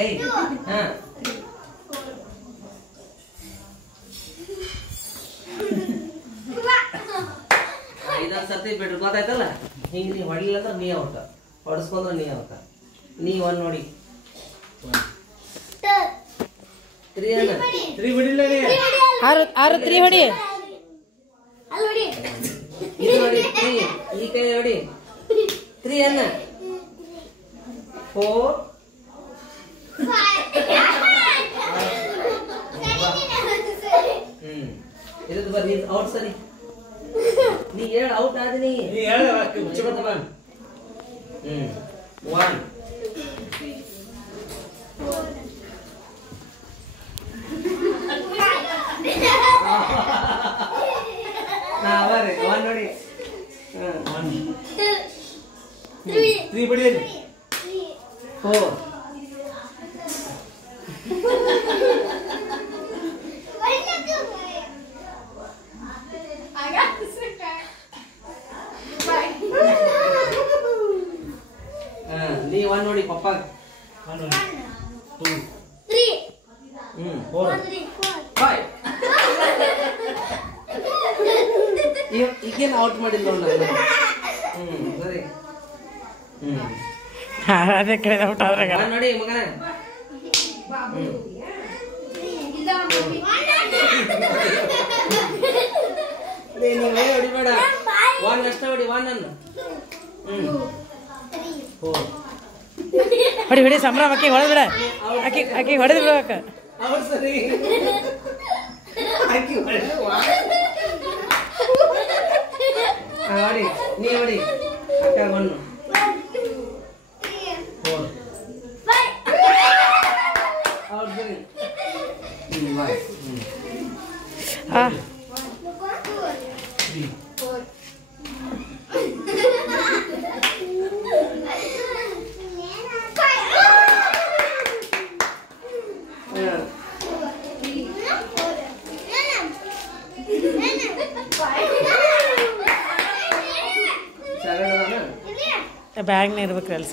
ಮಾಡ್ಲಿ ಹಾ ಇದೊಂದು ಸರ್ತಿ ಬಿಡ್ರಿ ಗೊತ್ತಾಯ್ತಲ್ಲ ಹಿಂಗೆ ನೀವು ಹೊಡಿಲಿಲ್ಲ ಅಂದ್ರೆ ನೀ ಔಟ ಹೊಡಿಸ್ಕೊಂಡ್ರೆ ನೀ ಔಟ ನೀ ಒಂದು ನೋಡಿ 3 ಅಣ್ಣ 3 ಬಿಡಿಲ್ಲ ನೀ 6 3 ಹೊಡಿ ಇದು ನೋಡಿ 3 ಈ ಕೈ ನೋಡಿ 3 ಅಣ್ಣ 4 ಇದು ಬರ್ರಿ ಔಟ್ ಸರಿ ನೀ ಹೇಳ ಔಟ್ ಆದಿನಿ ನೀ ಹೇಳ ಮುಚ್ಚಿ ಬರ್ತ ಬಾ 1 ಹಾ ಬರ್ರಿ 1 ನೋಡಿ 3 ಬಿಡಿಲ್ಲ 4 ನೀ 1 ನೋಡಿ ಪಪ್ಪ 1 2 3 4 5 ಈಗೇನು ಔಟ್ ಮಾಡಿಲ್ಲ ನೋಡಿ ಸರಿ ಅದೇ ಕಡೆ ಔಟ್ ಆದ್ರೆ 1 ನೋಡಿ ಮಗನ ನೀನು ಹೊಡಿಬೇಡ 1 ಅಷ್ಟೇ ಹೊಡಿ 1 ಅನ್ನು 4 ಹೊಡಿ ಹೊಡಿ ಸಂಭ್ರಮ ಆಕಿ ಹೊಡೆದ್ಬಿಡ ಆಕಿ ಹೊಡೆದು ಬಿಡ್ಬೇಕ ಅವ್ರು ಸರಿ ಆಕಿ ಹೊಡೆದು ಹೊಡಿ ನೀ ಹೊಡಿ ಅಕ್ಕ 1 4 ಅವ್ರು ಸರಿ ಬಾಯ್ 3 ಬ್ಯಾಗ್ನ ಇರ್ಬೇಕ್ರಿ ಅಲ್ಲಿ